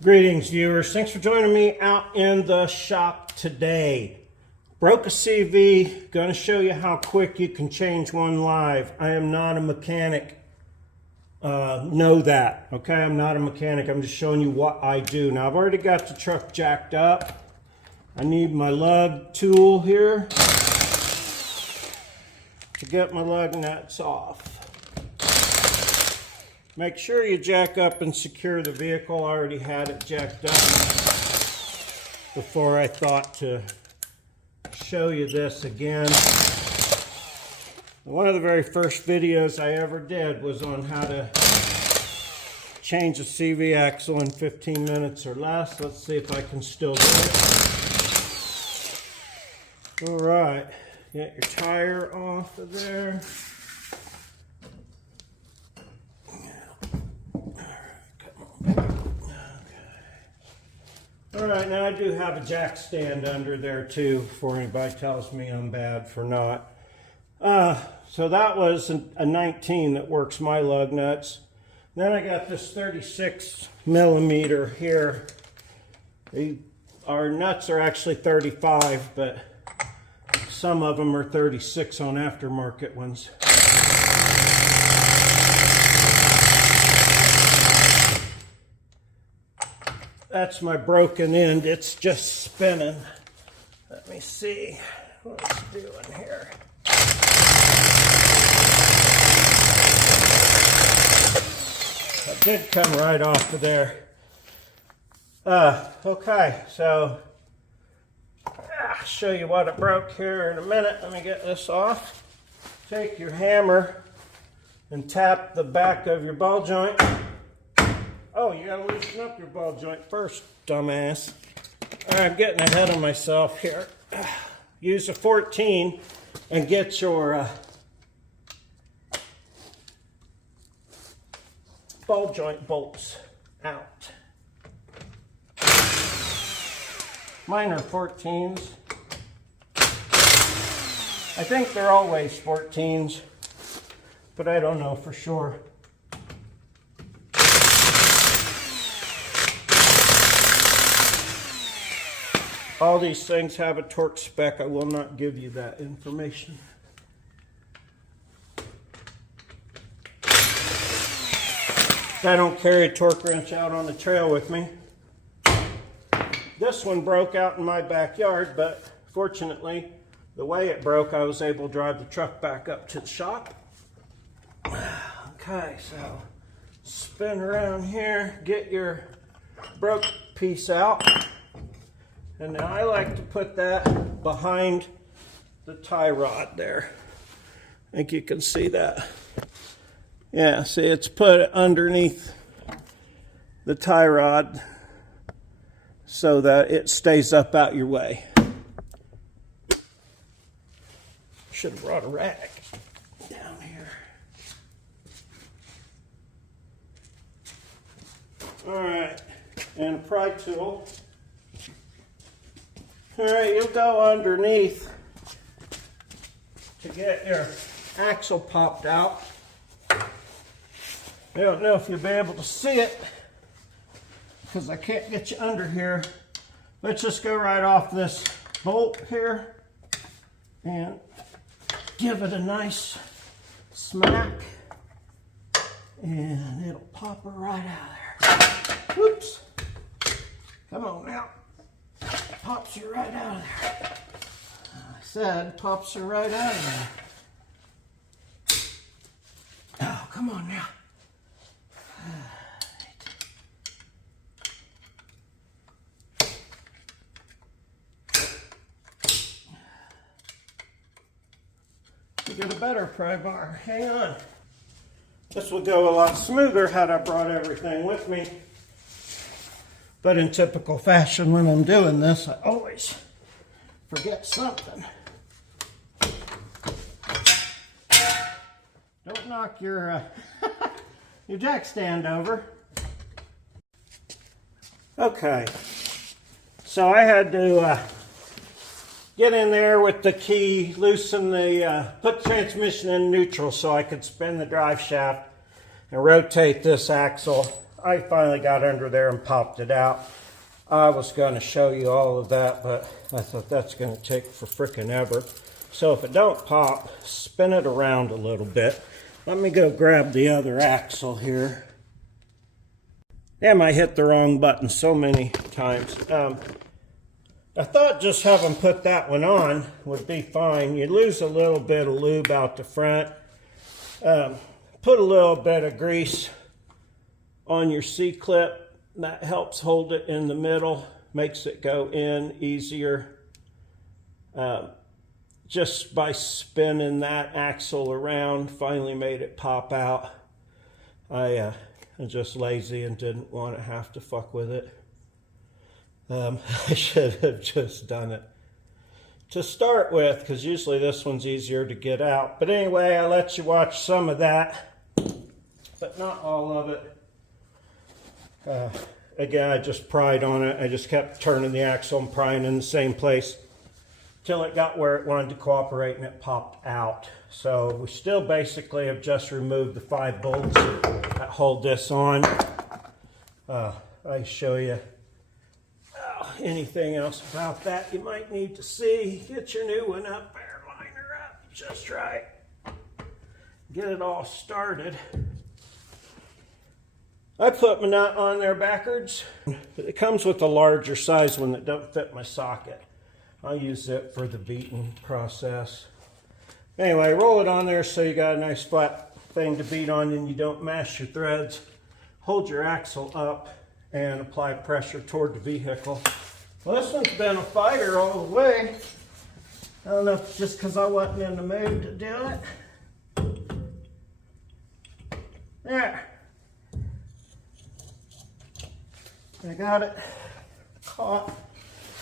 Greetings, viewers. Thanks for joining me out in the shop today. Broke a CV. Going to show you how quick you can change one live. I am not a mechanic. Know that. Okay, I'm not a mechanic. I'm just showing you what I do. Now, I've already got the truck jacked up. I need my lug tool here to get my lug nuts off. Make sure you jack up and secure the vehicle. I already had it jacked up before I thought to show you this again. One of the very first videos I ever did was on how to change a CV axle in 15 minutes or less. Let's see if I can still do it. All right, get your tire off of there. All right, now I do have a jack stand under there too, before anybody tells me I'm bad for not. So that was a 19 that works my lug nuts. Then I got this 36 millimeter here. Our nuts are actually 35, but some of them are 36 on aftermarket ones. That's my broken end. It's just spinning. Let me see what it's doing here. It did come right off of there. Okay, so I'll show you what it broke here in a minute. Let me get this off. Take your hammer and tap the back of your ball joint. Oh, you gotta loosen up your ball joint first, dumbass. All right, I'm getting ahead of myself here. Use a 14 and get your ball joint bolts out. Mine are 14s. I think they're always 14s, but I don't know for sure. All these things have a torque spec. I will not give you that information. I don't carry a torque wrench out on the trail with me. This one broke out in my backyard, but fortunately, the way it broke, I was able to drive the truck back up to the shop. Okay, so spin around here, get your broke piece out. And now I like to put that behind the tie rod there. I think you can see that. Yeah, see, it's put underneath the tie rod so that it stays up out your way. Should have brought a rag down here. All right, and a pry tool. All right, you'll go underneath to get your axle popped out. I don't know if you'll be able to see it because I can't get you under here. Let's just go right off this bolt here and give it a nice smack, and it'll pop her right out of there. Whoops. Come on now. Pops you right out of there. I said pops her right out of there. Oh, come on now. You get a better pry bar. Hang on. This will go a lot smoother had I brought everything with me. But in typical fashion, when I'm doing this, I always forget something. Don't knock your your jack stand over. Okay, so I had to get in there with the key, loosen the, put the transmission in neutral so I could spin the drive shaft and rotate this axle I finally got under there and popped it out. I was going to show you all of that, but I thought that's going to take for frickin' ever. So if it don't pop, spin it around a little bit. Let me go grab the other axle here. Damn, I hit the wrong button so many times. I thought just having put that one on would be fine. You lose a little bit of lube out the front. Put a little bit of grease on your C-clip. That helps hold it in the middle, makes it go in easier. Just by spinning that axle around, finally made it pop out. I'm just lazy and didn't want to have to fuck with it. I should have just done it to start with, because usually this one's easier to get out. But anyway, I let you watch some of that, but not all of it. Again, I just pried on it. I just kept turning the axle and prying in the same place till it got where it wanted to cooperate and it popped out. So we still basically have just removed the 5 bolts that hold this on. I show you anything else about that you might need to see. Get your new one up there, line her up just right. Get it all started. I put my nut on there backwards. It comes with a larger size one that don't fit my socket. I'll use it for the beating process. Anyway, roll it on there so you got a nice flat thing to beat on and you don't mash your threads. Hold your axle up and apply pressure toward the vehicle. Well, this one's been a fighter all the way. I don't know if it's just because I wasn't in the mood to do it. There. I got it caught.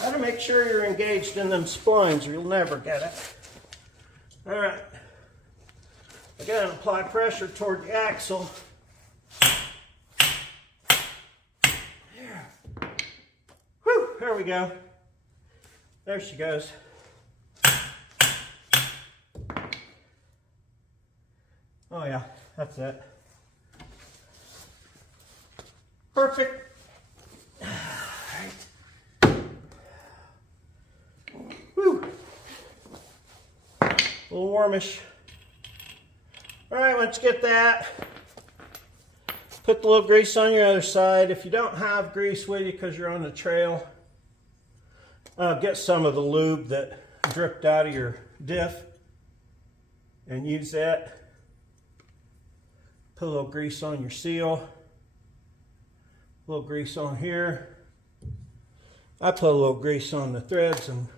Got to make sure you're engaged in them splines or you'll never get it. All right. Again, apply pressure toward the axle. There. Whew, there we go. There she goes. Oh yeah, that's it. Perfect. Whew. A little warmish. All right, once you get that, put the little grease on your other side. If you don't have grease with you because you're on the trail, get some of the lube that dripped out of your diff and use that. Put a little grease on your seal. A little grease on here. I put a little grease on the threads and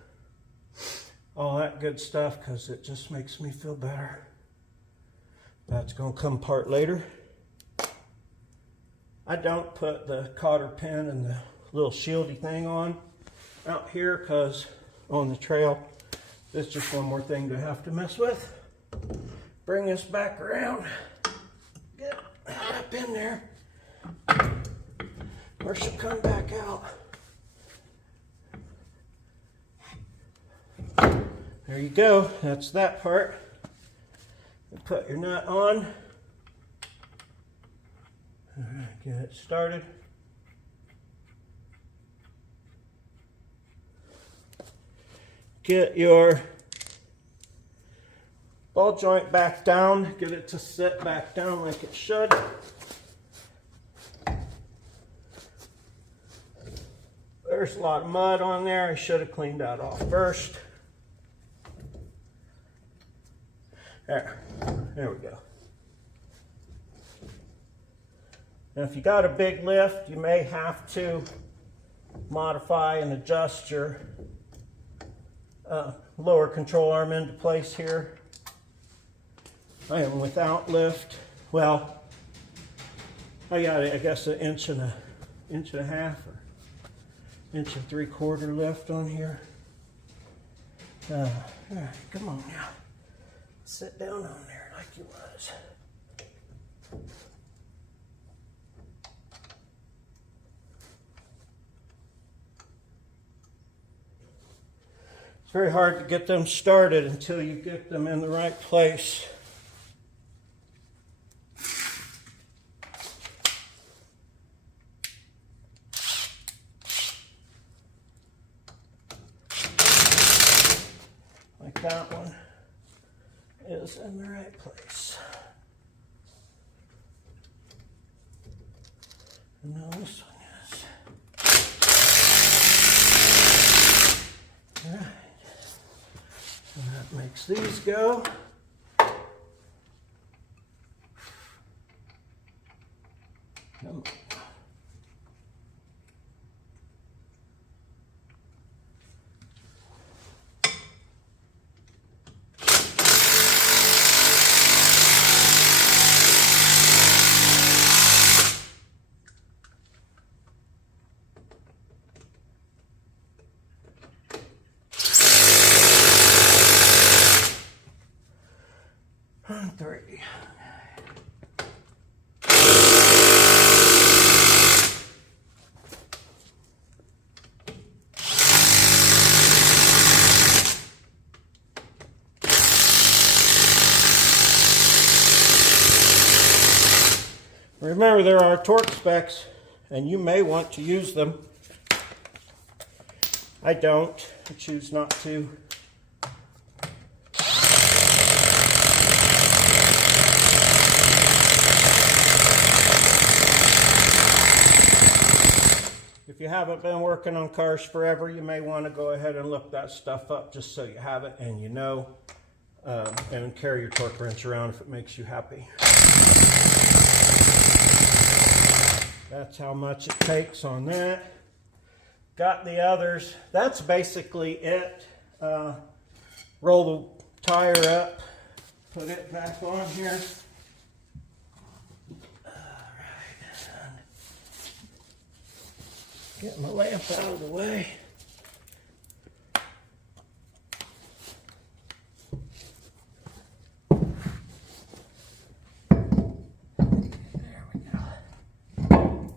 all that good stuff because it just makes me feel better. That's going to come apart later. I don't put the cotter pin and the little shieldy thing on out here because on the trail, it's just one more thing to have to mess with. Bring this back around. Get up in there. Or she'll come back out. There you go. That's that part. Put your nut on. All right, get it started. Get your ball joint back down. Get it to sit back down like it should. There's a lot of mud on there. I should have cleaned that off first. There we go. Now if you got a big lift, you may have to modify and adjust your lower control arm into place here. I am without lift. Well, I got, I guess, an inch and a half or inch and 3/4 lift on here. All right, come on now. Sit down on there like you was. It's very hard to get them started until you get them in the right place. that one is in the right place. And now this one is. All right. And that makes these go. Come on. Three. Remember, there are torque specs, and you may want to use them. I don't. I choose not to. If you haven't been working on cars forever, you may want to go ahead and look that stuff up just so you have it and you know, and carry your torque wrench around if it makes you happy. That's how much it takes on that. Got the others. That's basically it. Roll the tire up, put it back on here. Get my lamp out of the way. There we go.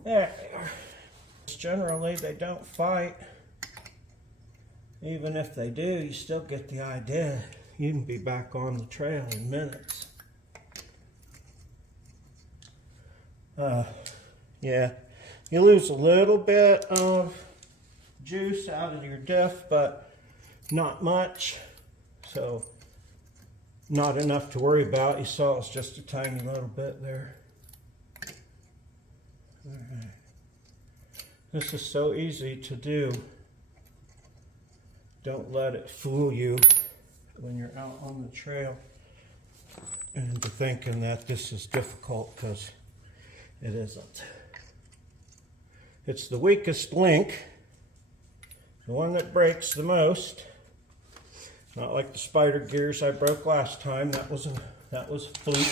There they are. Generally, they don't fight. Even if they do, you still get the idea. You can be back on the trail in minutes. Yeah. You lose a little bit of juice out of your diff, but not much. So, not enough to worry about. You saw it's just a tiny little bit there. All right. This is so easy to do. Don't let it fool you when you're out on the trail into thinking that this is difficult, because it isn't. It's the weakest link, the one that breaks the most. Not like the spider gears I broke last time. That was a fluke.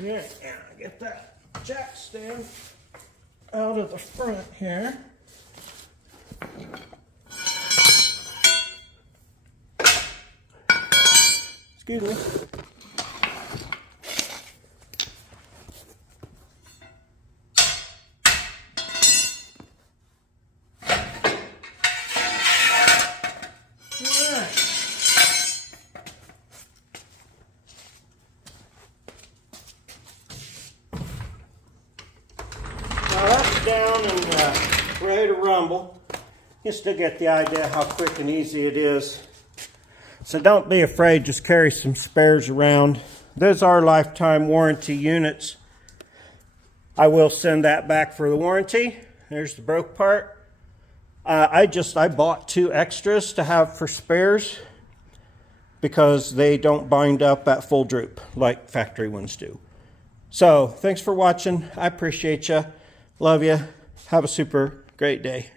Yeah, get that jack stand out of the front here. Excuse me. Down and ready to rumble. You still get the idea how quick and easy it is. So don't be afraid, just carry some spares around. Those are lifetime warranty units. I will send that back for the warranty. There's the broke part. I bought 2 extras to have for spares because they don't bind up at full droop like factory ones do. So thanks for watching. I appreciate you. Love you. Have a super great day.